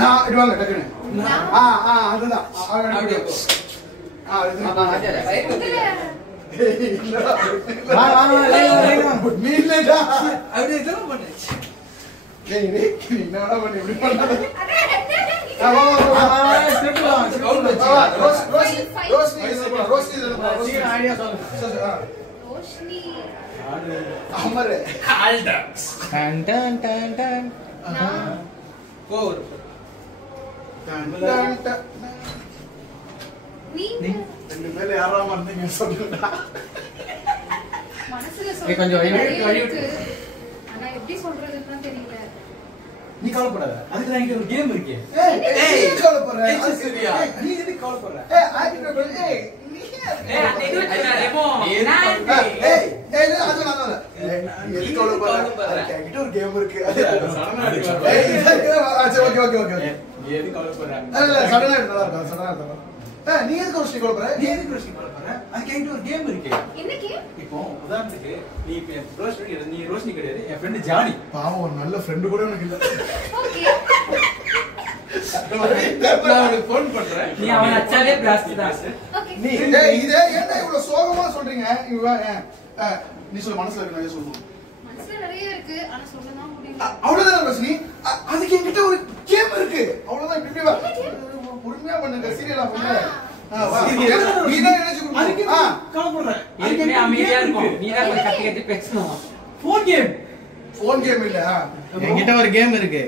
நான் இடுவாங்க டக்குனு அதுதான் நீ கவலைப்படாத, அதுக்கு தான் ஒரு கேம் இருக்கு. நீ எதுக்கு ரோஷினி கவலைப்படுற? அதுக்கு என்கிட்ட ஒரு கேம் இருக்கு. இப்போ உதாரணத்துக்கு நீ நீ ரோஷினி கிடையாது, என் ஃப்ரெண்டு ஜானி. பாவம், ஒரு நல்ல ஃப்ரெண்டு கூட எனக்கு இல்ல. நான் உனக்கு ஃபோன் பண்றேன், நீ அவன் அச்சாவே பிளாஸ்ட் தான். நீ இதே ஏன்டா இவ்வளவு சோகமா சொல்றீங்க? நீ சொல்ல, மனசுல இருக்கு, நான் சொல்லுவேன். மனசுல நிறைய இருக்கு, ஆனா சொல்லதான் முடியல. அவ்வளவுதான் ரோஷினி, அதுக்கு என்கிட்ட ஒரு கேம் இருக்கு. அவ்வளவுதான். இப்படி வா, பொறுமையா பண்ணுங்க. சீரியலா பண்ணுங்க. என்கிட்ட ஒரு கேம் இருக்கு.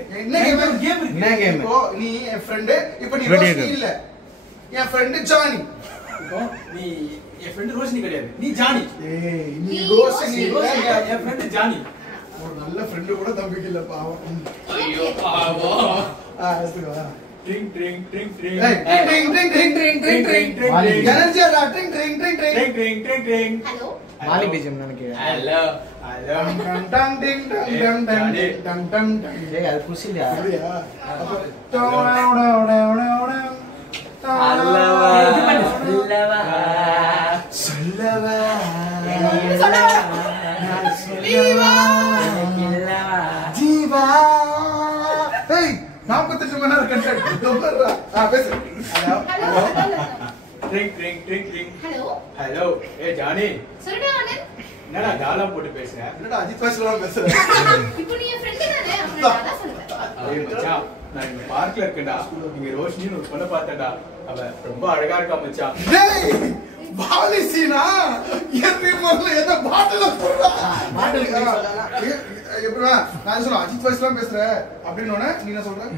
என்ன கேம்? நீ என் ஃப்ரெண்ட், இப்போ நீ ரோஷினி இல்ல, என் ஃப்ரெண்ட் ஜானி. இப்போ நீ என் ஃப்ரெண்ட் ரோஷினி கிடையாது, நீ ஜானி. நீ ரோஷினி இல்ல, என் ஃப்ரெண்ட் ஜானி. ஒரு நல்ல ஃப்ரெண்ட் கூட தம்பிக்கு இல்ல, பாவம். ஐயோ பாவம். எடுத்துக்கோ. Drink, drink, drink, drink. Hey, drink, drink, drink, drink, drink, drink, drink. Energy ala, drink, drink, drink, drink, drink, drink, drink, drink. Hello. Mali bijam nanake. Hello. Hello. Dang dang ding dang dang dang dang dang dang. Hey, al pusiya. Pusiya. Allava. Allava. Sallava. Jiva. Jiva. Hey. 48 மணி நேரம் conduct பேசு. Hello hello. ட்ரிங்க் ட்ரிங்க் ட்ரிங்க் ட்ரிங்க். Hello hello. ஏ Johnny, சொல்லுடா அண்ணன். என்னடா ஜாலா போட்டு பேசுற? என்னடா அஜித் பேசலாம் பேசுற? இப்போ நீ என் ஃப்ரெண்ட் தானே, நான் அத சொல்றேன். ஏய் மச்சான், நான் இங்க பார்க்ல இருக்கேன்டா, இங்க ரோஷினின்னு ஒரு பொண்ணு பார்த்தேன்டா, அவ ரொம்ப அழகா இருக்கா மச்சான். டேய் பாலிசினா எர்ரி மொல்ல ஏதோ பாட்டில போடுறா. பாட்டில் சொல்லலாம். எப்படிடா நான் சொல்றேன் அஜித் பேசலாம் பேசுற அப்படினோனே நீ என்ன சொல்ற?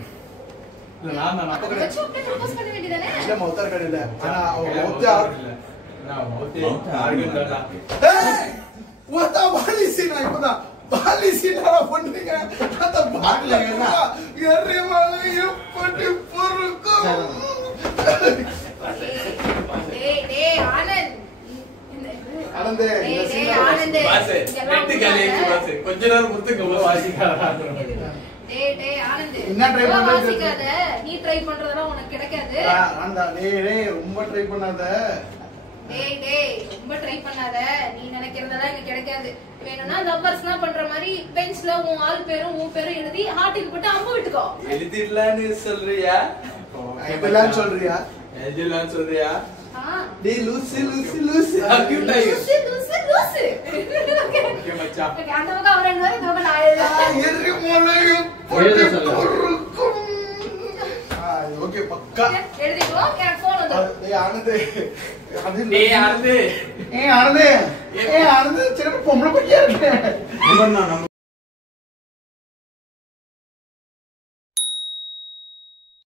இல்ல நான் அப்ப கூட சோப்ல ப்ரோபோஸ் பண்ண வேண்டியதானே? இல்ல மௌத்தார் கடை இல்ல, ஆனா மௌத்தா இல்ல, நான் மௌத்தே ஆர்கியூடா. ஏய் வாடா பாலிசினா, இப்பதான் பாலிசினா பண்றீங்க. அந்த பாட்டில எர்ரி மொல்ல எப்படி பொறுக்கும்? டேய் ஆனந்த், ஆனந்த் ஆனந்த் பாஸ் வெட்டி காலேஜ் பாஸ் கொஞ்ச நேரம் முத்துங்க வாசிக்காத. டேய் ஆனந்த், என்ன ட்ரை பண்றீங்க? நீ ட்ரை பண்றதெல்லாம் உனக்கு கிடைக்காது. ஆனந்தா டேய் ரொம்ப ட்ரை பண்ணாத. டேய் ரொம்ப ட்ரை பண்ணாத. நீ நினைக்கிறதெல்லாம் எனக்கு கிடைக்காது. வேணும்னா லவ்வர்ஸ்லாம் பண்ற மாதிரி பென்ச்ல உன் ஆள் பேரும் உன் பேரும் எழுதி ஹார்ட்டில் போட்டு அம்பு விட்டுக்கோ. எழுதிடலாம்னு சொல்றியா? எப்பலாம் சொல்றியா? எழுதிடலாம் சொல்றியா? டேய் லூசி லூசி லூசி கியூட் ஆயி லூசி லூசி லூசி. ஓகே மச்சான், ஓகே அந்த பக்கம் அவரே இருந்தாரு, இந்த பக்கம் நான் எழுதுறேன். எர்ரி மொளையும் போட்டு பொறுக்கும். ஓகே பக்கா எழுதிக்கோ. எனக்கு ஃபோன் வந்து. டேய் ஆனந்த், டேய் ஆனந்த், ஏய் ஆனந்த், ஏய் ஆனந்த் சின்ன பொம்பளை பையன் இருக்கு. நம்ம